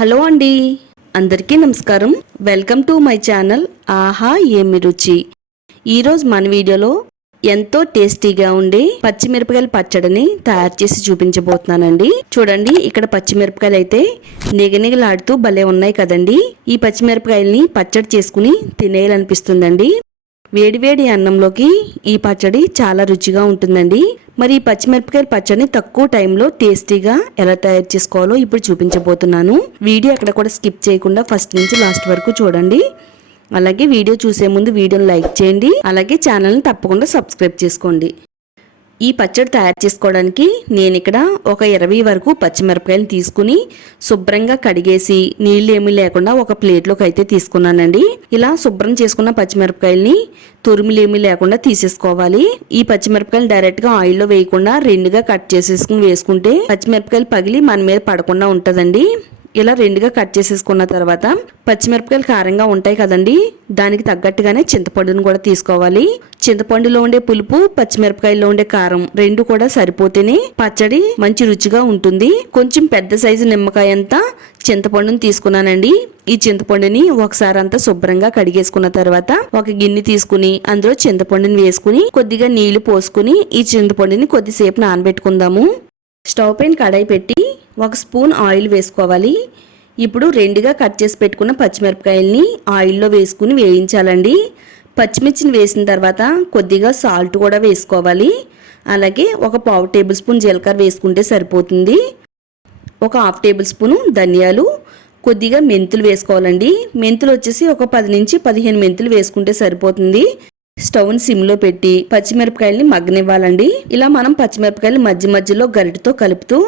Hello అండి. అందరికీ నమస్కారం. వెల్కమ్ టు మై ఛానల్ ఆహా ఏమి రుచి. ఈరోజు మన వీడియోలో ఎంతో టేస్టీగా ఉండే పచ్చిమిరపకాయల పచ్చడిని తయారు చేసి చూపించబోతున్నానండి. చూడండి ఇక్కడ పచ్చిమిరపకాయలు అయితే నిగనిగలాడుతూ భలే ఉన్నాయి కదండి. ఈ పచ్చిమిరపకాయల్ని పచ్చడి చేసుకుని తినేయాలనిపిస్తుందండి. వేడివేడి అన్నంలోకి ఈ పచ్చడి చాలా రుచిగా ఉంటుందండి. మరి ఈ పచ్చిమిరపకాయల పచ్చడిని తక్కువ టైంలో టేస్టీగా ఎలా తయారు చేసుకోవాలో ఇప్పుడు చూపించబోతున్నాను. వీడియో అక్కడ కూడా స్కిప్ చేయకుండా ఫస్ట్ నుంచి లాస్ట్ వరకు చూడండి. అలాగే వీడియో చూసే ముందు వీడియోని లైక్ చేయండి. అలాగే ఛానల్ని తప్పకుండా సబ్స్క్రైబ్ చేసుకోండి. ఈ పచ్చడి తయారు చేసుకోవడానికి నేను ఇక్కడ ఒక ఇరవై వరకు పచ్చిమిరపకాయలు తీసుకుని శుభ్రంగా కడిగేసి నీళ్ళు ఏమీ లేకుండా ఒక ప్లేట్లోకి అయితే తీసుకున్నానండి. ఇలా శుభ్రం చేసుకున్న పచ్చిమిరపకాయల్ని తురుములు ఏమీ లేకుండా తీసేసుకోవాలి. ఈ పచ్చిమిరపకాయలు డైరెక్ట్గా ఆయిల్లో వేయకుండా రెండుగా కట్ చేసేసుకుని వేసుకుంటే పచ్చిమిరపకాయలు పగిలి మన మీద పడకుండా ఉంటుందండి. ఇలా రెండుగా కట్ చేసేసుకున్న తర్వాత పచ్చిమిరపకాయలు కారంగా ఉంటాయి కదండి దానికి తగ్గట్టుగానే చింతపండును కూడా తీసుకోవాలి. చింతపండులో ఉండే పులుపు పచ్చిమిరపకాయల్లో ఉండే కారం రెండు కూడా సరిపోతేనే పచ్చడి మంచి రుచిగా ఉంటుంది. కొంచెం పెద్ద సైజు నిమ్మకాయ అంతా చింతపండుని తీసుకున్నానండి. ఈ చింతపండుని ఒకసారి అంతా శుభ్రంగా కడిగేసుకున్న తర్వాత ఒక గిన్నె తీసుకుని అందులో చింతపండుని వేసుకుని కొద్దిగా నీళ్ళు పోసుకుని ఈ చింతపండుని కొద్దిసేపు నానబెట్టుకుందాము. స్టవ్ పైన కడాయి పెట్టి ఒక స్పూన్ ఆయిల్ వేసుకోవాలి. ఇప్పుడు రెండుగా కట్ చేసి పెట్టుకున్న పచ్చిమిరపకాయల్ని ఆయిల్లో వేసుకుని వేయించాలండి. పచ్చిమిర్చిని వేసిన తర్వాత కొద్దిగా సాల్ట్ కూడా వేసుకోవాలి. అలాగే ఒక పావు టేబుల్ స్పూన్ జీలకర్ర వేసుకుంటే సరిపోతుంది. ఒక హాఫ్ టేబుల్ స్పూను ధనియాలు కొద్దిగా మెంతులు వేసుకోవాలండి. మెంతులు వచ్చేసి ఒక పది నుంచి పదిహేను మెంతులు వేసుకుంటే సరిపోతుంది. స్టవ్ని సిమ్లో పెట్టి పచ్చిమిరపకాయల్ని మగ్గనివ్వాలండి. ఇలా మనం పచ్చిమిరపకాయలు మధ్య మధ్యలో గరిటతో కలుపుతూ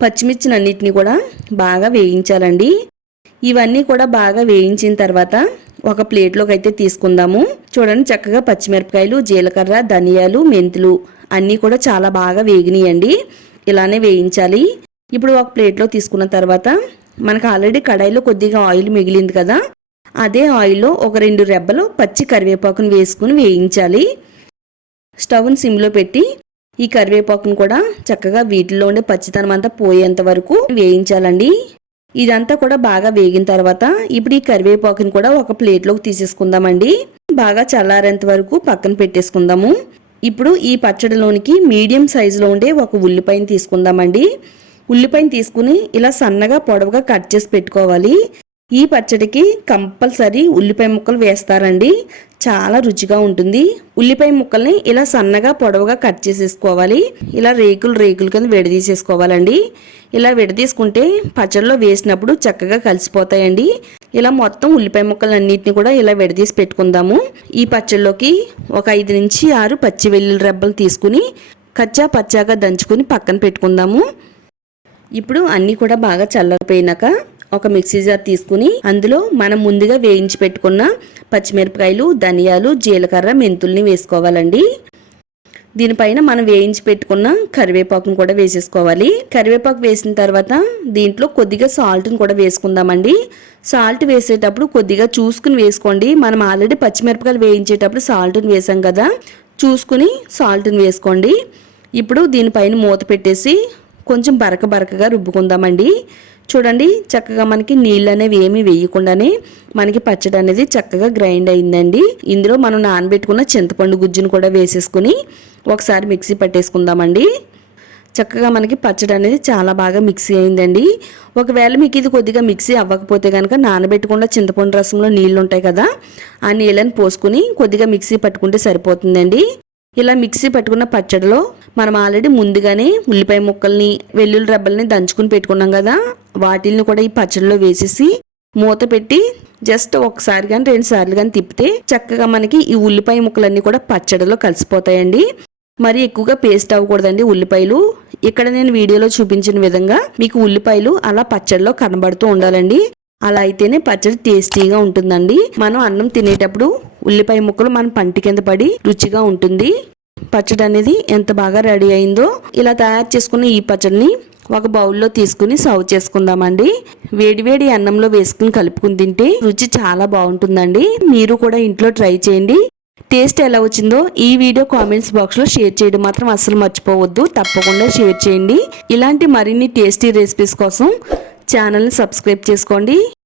పచ్చిమిర్చినన్నిటిని కూడా బాగా వేయించాలండి. ఇవన్నీ కూడా బాగా వేయించిన తర్వాత ఒక ప్లేట్లోకి అయితే తీసుకుందాము. చూడండి చక్కగా పచ్చిమిరపకాయలు జీలకర్ర ధనియాలు మెంతులు అన్నీ కూడా చాలా బాగా వేగినాయండి. ఇలానే వేయించాలి. ఇప్పుడు ఒక ప్లేట్లో తీసుకున్న తర్వాత మనకు ఆల్రెడీ కడాయిలో కొద్దిగా ఆయిల్ మిగిలింది కదా అదే ఆయిల్లో ఒక రెండు రెబ్బలు పచ్చి కరివేపాకును వేసుకుని వేయించాలి. స్టవ్ని సిమ్లో పెట్టి ఈ కరివేపాకును కూడా చక్కగా వీటిలో ఉండే పచ్చితనం అంతా పోయేంత వరకు వేయించాలండి. ఇదంతా కూడా బాగా వేగిన తర్వాత ఇప్పుడు ఈ కరివేపాకుని కూడా ఒక ప్లేట్లోకి తీసేసుకుందామండి. బాగా చల్లారేంత వరకు పక్కన పెట్టేసుకుందాము. ఇప్పుడు ఈ పచ్చడిలోనికి మీడియం సైజులో ఉండే ఒక ఉల్లిపాయని తీసుకుందామండి. ఉల్లిపాయని తీసుకుని ఇలా సన్నగా పొడవుగా కట్ చేసి పెట్టుకోవాలి. ఈ పచ్చడికి కంపల్సరీ ఉల్లిపాయ ముక్కలు వేస్తారండి. చాలా రుచిగా ఉంటుంది. ఉల్లిపాయ ముక్కల్ని ఇలా సన్నగా పొడవుగా కట్ చేసేసుకోవాలి. ఇలా రేకులు రేకులు కింద విడదీసేసుకోవాలండి ఇలా విడదీసుకుంటే పచ్చడిలో వేసినప్పుడు చక్కగా కలిసిపోతాయండి. ఇలా మొత్తం ఉల్లిపాయ ముక్కలన్నిటిని కూడా ఇలా విడదీసి పెట్టుకుందాము. ఈ పచ్చడిలోకి ఒక ఐదు నుంచి ఆరు పచ్చి వెల్లుల్లి రెబ్బలు తీసుకుని కచ్చా పచ్చాగా దంచుకుని పక్కన పెట్టుకుందాము. ఇప్పుడు అన్నీ కూడా బాగా చల్లారిపోయినాక ఒక మిక్సీ జార్ తీసుకుని అందులో మనం ముందుగా వేయించి పెట్టుకున్న పచ్చిమిరపకాయలు ధనియాలు జీలకర్ర మెంతుల్ని వేసుకోవాలండి. దీనిపైన మనం వేయించి పెట్టుకున్న కరివేపాకును కూడా వేసేసుకోవాలి. కరివేపాకు వేసిన తర్వాత దీంట్లో కొద్దిగా సాల్ట్ని కూడా వేసుకుందామండి. సాల్ట్ వేసేటప్పుడు కొద్దిగా చూసుకుని వేసుకోండి. మనం ఆల్రెడీ పచ్చిమిరపకాయలు వేయించేటప్పుడు సాల్ట్ని వేసాం కదా చూసుకుని సాల్ట్ని వేసుకోండి. ఇప్పుడు దీనిపైన మూత పెట్టేసి కొంచెం బరక బరకగా రుబ్బుకుందామండి. చూడండి చక్కగా మనకి నీళ్ళు అనేవి ఏమి వేయకుండానే మనకి పచ్చడి అనేది చక్కగా గ్రైండ్ అయిందండి. ఇందులో మనం నానబెట్టుకున్న చింతపండు గుజ్జును కూడా వేసేసుకుని ఒకసారి మిక్సీ పట్టేసుకుందామండి. చక్కగా మనకి పచ్చడి అనేది చాలా బాగా మిక్సీ అయిందండి. ఒకవేళ మీకు ఇది కొద్దిగా మిక్సీ అవ్వకపోతే కనుక నానబెట్టకుండా చింతపండు రసంలో నీళ్ళు ఉంటాయి కదా ఆ నీళ్ళని పోసుకుని కొద్దిగా మిక్సీ పట్టుకుంటే సరిపోతుందండి. ఇలా మిక్సీ పట్టుకున్న పచ్చడిలో మనం ఆల్రెడీ ముందుగానే ఉల్లిపాయ ముక్కల్ని వెల్లుల్లి రబ్బల్ని దంచుకుని పెట్టుకున్నాం కదా. వాటిల్ని కూడా ఈ పచ్చడిలో వేసేసి మూత పెట్టి జస్ట్ ఒకసారి కానీ రెండు సార్లు కానీ తిప్పితే చక్కగా మనకి ఈ ఉల్లిపాయ ముక్కలన్నీ కూడా పచ్చడిలో కలిసిపోతాయండి. మరి ఎక్కువగా పేస్ట్ అవ్వకూడదండి ఉల్లిపాయలు. ఇక్కడ నేను వీడియోలో చూపించిన విధంగా మీకు ఉల్లిపాయలు అలా పచ్చడిలో కనబడుతూ ఉండాలండి. అలా అయితేనే పచ్చడి టేస్టీగా ఉంటుందండి. మనం అన్నం తినేటప్పుడు ఉల్లిపాయ ముక్కలు మన పంటి కింద పడి రుచిగా ఉంటుంది. పచ్చడి అనేది ఎంత బాగా రెడీ అయిందో ఇలా తయారు చేసుకున్న ఈ పచ్చడిని ఒక బౌల్లో తీసుకుని సర్వ్ చేసుకుందామండి. వేడివేడి అన్నంలో వేసుకుని కలుపుకుని తింటే రుచి చాలా బాగుంటుందండి. మీరు కూడా ఇంట్లో ట్రై చేయండి. టేస్ట్ ఎలా వచ్చిందో ఈ వీడియో కామెంట్స్ బాక్స్లో షేర్ చేయడం మాత్రం అస్సలు మర్చిపోవద్దు. తప్పకుండా షేర్ చేయండి. ఇలాంటి మరిన్ని టేస్టీ రెసిపీస్ కోసం ఛానల్ని సబ్స్క్రైబ్ చేసుకోండి.